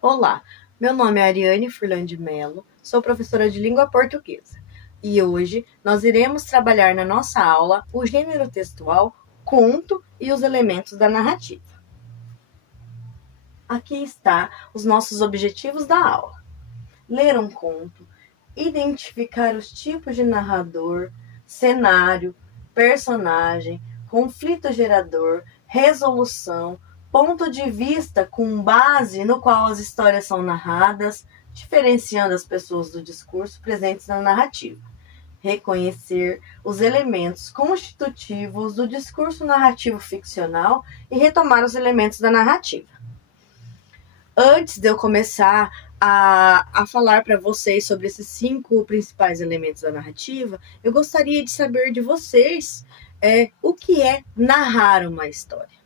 Olá, meu nome é Ariane Furlan de Mello, sou professora de língua portuguesa e hoje nós iremos trabalhar na nossa aula o gênero textual, conto e os elementos da narrativa. Aqui está os nossos objetivos da aula: ler um conto, identificar os tipos de narrador, cenário, personagem, conflito gerador, resolução, ponto de vista com base no qual as histórias são narradas, diferenciando as pessoas do discurso presentes na narrativa. Reconhecer os elementos constitutivos do discurso narrativo ficcional e retomar os elementos da narrativa. Antes de eu começar a falar para vocês sobre esses 5 principais elementos da narrativa, eu gostaria de saber de vocês o que é narrar uma história.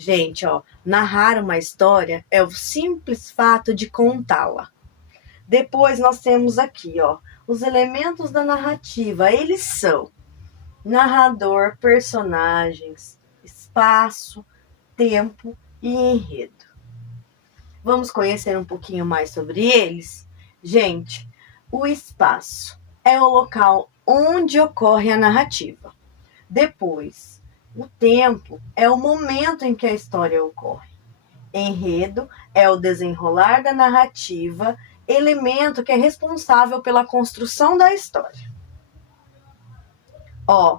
Gente, narrar uma história é o simples fato de contá-la. Depois nós temos aqui, os elementos da narrativa. Eles são narrador, personagens, espaço, tempo e enredo. Vamos conhecer um pouquinho mais sobre eles? Gente, o espaço é o local onde ocorre a narrativa. Depois, o tempo é o momento em que a história ocorre. Enredo é o desenrolar da narrativa, elemento que é responsável pela construção da história.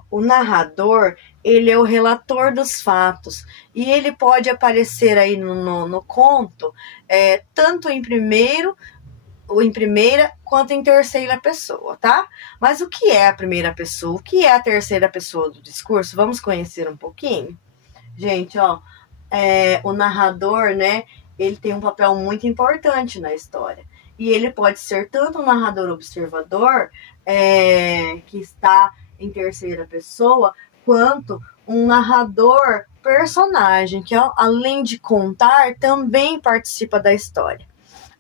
O narrador, ele é o relator dos fatos e ele pode aparecer aí no conto tanto em primeira quanto em terceira pessoa, tá? Mas o que é a primeira pessoa? O que é a terceira pessoa do discurso? Vamos conhecer um pouquinho? Gente, o narrador, né, ele tem um papel muito importante na história. E ele pode ser tanto um narrador observador, que está em terceira pessoa, quanto um narrador personagem, que além de contar, também participa da história.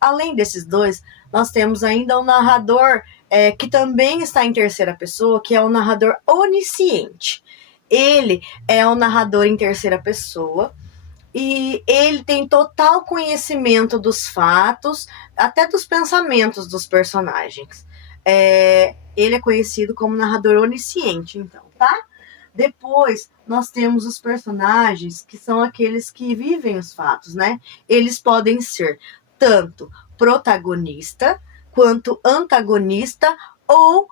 Além desses dois, nós temos ainda um narrador que também está em terceira pessoa, que é o narrador onisciente. Ele é um narrador em terceira pessoa e ele tem total conhecimento dos fatos, até dos pensamentos dos personagens. Ele é conhecido como narrador onisciente, então, tá? Depois, nós temos os personagens, que são aqueles que vivem os fatos, né? Eles podem ser tanto protagonista, quanto antagonista, ou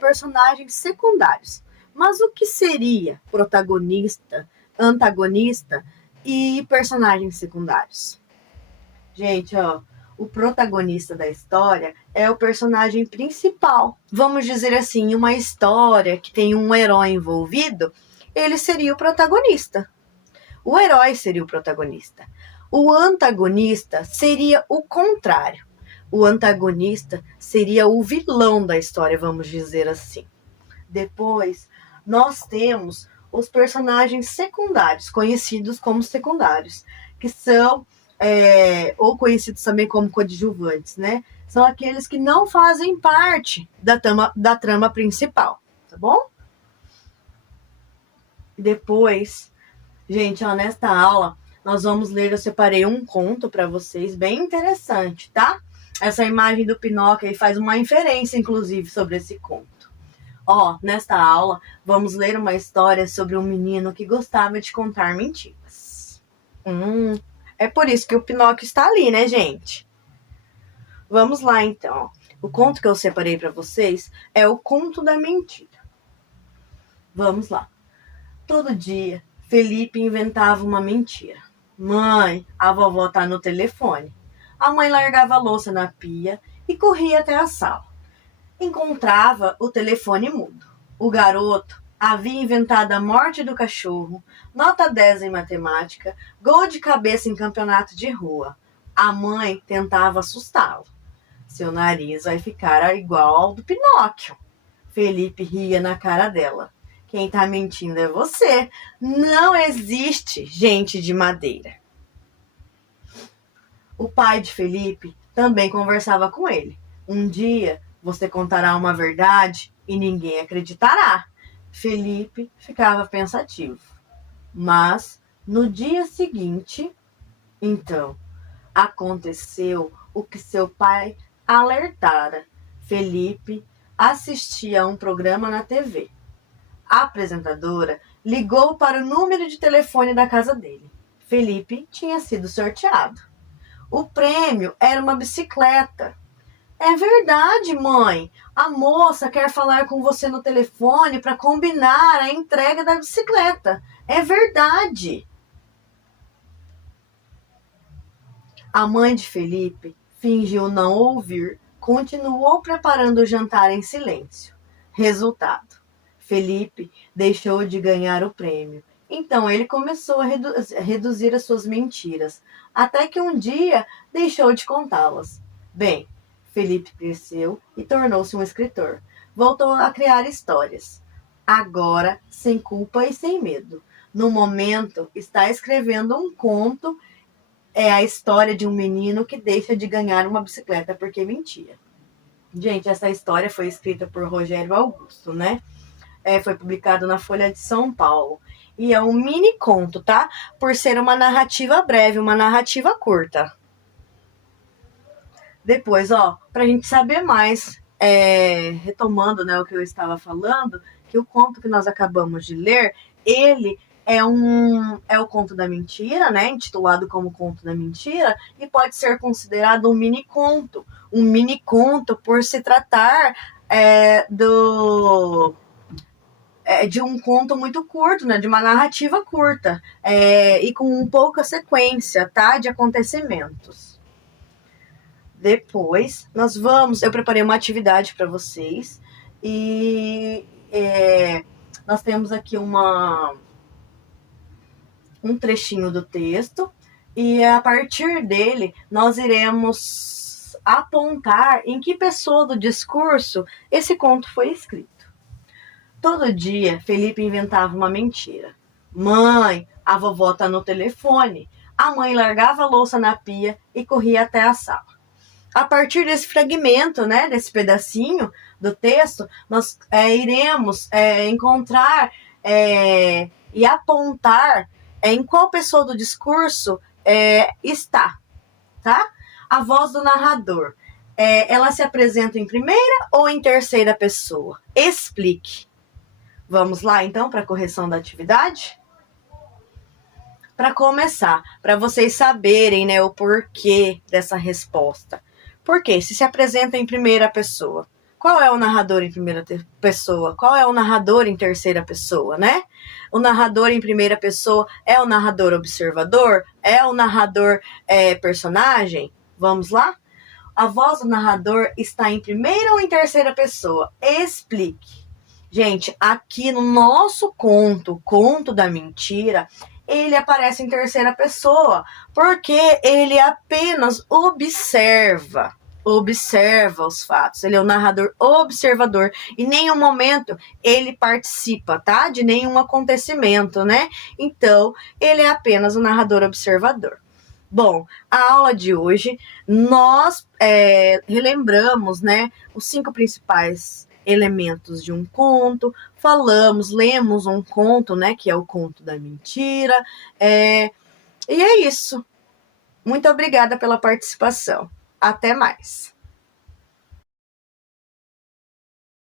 personagens secundários. Mas o que seria protagonista, antagonista e personagens secundários? Gente, o protagonista da história é o personagem principal. Vamos dizer assim, uma história que tem um herói envolvido, ele seria o protagonista. O herói seria o protagonista. O antagonista seria o contrário. O antagonista seria o vilão da história, vamos dizer assim. Depois, nós temos os personagens secundários, conhecidos como secundários, que são ou conhecidos também como coadjuvantes, né? São aqueles que não fazem parte da trama principal, tá bom? Depois, gente, nesta aula, nós vamos ler, eu separei um conto para vocês, bem interessante, tá? Essa imagem do Pinóquio aí faz uma inferência, inclusive, sobre esse conto. Nesta aula, vamos ler uma história sobre um menino que gostava de contar mentiras. É por isso que o Pinóquio está ali, né, gente? Vamos lá, então. O conto que eu separei para vocês é o Conto da Mentira. Vamos lá. Todo dia, Felipe inventava uma mentira. Mãe, a vovó tá no telefone. A mãe largava a louça na pia e corria até a sala. Encontrava o telefone mudo. O garoto havia inventado a morte do cachorro, nota 10 em matemática, gol de cabeça em campeonato de rua. A mãe tentava assustá-lo. Seu nariz vai ficar igual ao do Pinóquio. Felipe ria na cara dela. Quem tá mentindo é você. Não existe gente de madeira. O pai de Felipe também conversava com ele. Um dia você contará uma verdade e ninguém acreditará. Felipe ficava pensativo. Mas no dia seguinte, então, Aconteceu o que seu pai alertara. Felipe assistia a um programa na TV. A apresentadora ligou para o número de telefone da casa dele. Felipe tinha sido sorteado. O prêmio era uma bicicleta. É verdade, mãe. A moça quer falar com você no telefone para combinar a entrega da bicicleta. É verdade. A mãe de Felipe fingiu não ouvir, continuou preparando o jantar em silêncio. Resultado: Felipe deixou de ganhar o prêmio. Então ele começou a reduzir as suas mentiras, até que um dia deixou de contá-las. Bem, Felipe cresceu e tornou-se um escritor. Voltou a criar histórias. Agora, sem culpa e sem medo. No momento, está escrevendo um conto. É a história de um menino que deixa de ganhar uma bicicleta porque mentia. Gente, essa história foi escrita por Rogério Augusto, né? Foi publicado na Folha de São Paulo. E é um mini conto, tá? Por ser uma narrativa breve, uma narrativa curta. Depois, pra gente saber mais, retomando, né, o que eu estava falando, que o conto que nós acabamos de ler, ele é o Conto da Mentira, né, intitulado como Conto da Mentira, e pode ser considerado um mini conto por se tratar de um conto muito curto, né, de uma narrativa curta, e com pouca sequência, tá, de acontecimentos. Depois, eu preparei uma atividade para vocês e nós temos aqui um trechinho do texto e a partir dele nós iremos apontar em que pessoa do discurso esse conto foi escrito. Todo dia, Felipe inventava uma mentira. Mãe, a vovó tá no telefone. A mãe largava a louça na pia e corria até a sala. A partir desse fragmento, né, desse pedacinho do texto, nós iremos encontrar e apontar em qual pessoa do discurso está, tá? A voz do narrador, ela se apresenta em primeira ou em terceira pessoa? Explique. Vamos lá, então, para a correção da atividade? Para começar, para vocês saberem, né, o porquê dessa resposta. Por quê? Se apresenta em primeira pessoa. Qual é o narrador em primeira pessoa? Qual é o narrador em terceira pessoa, né? O narrador em primeira pessoa é o narrador observador? É o narrador personagem? Vamos lá? A voz do narrador está em primeira ou em terceira pessoa? Explique. Gente, aqui no nosso Conto da Mentira, ele aparece em terceira pessoa, porque ele apenas observa os fatos. Ele é um narrador observador. Em nenhum momento ele participa, tá? De nenhum acontecimento, né? Então, ele é apenas um narrador observador. Bom, a aula de hoje, nós relembramos, né, os 5 principais elementos de um conto, lemos um conto, né, que é o Conto da Mentira, e é isso. Muito obrigada pela participação. Até mais.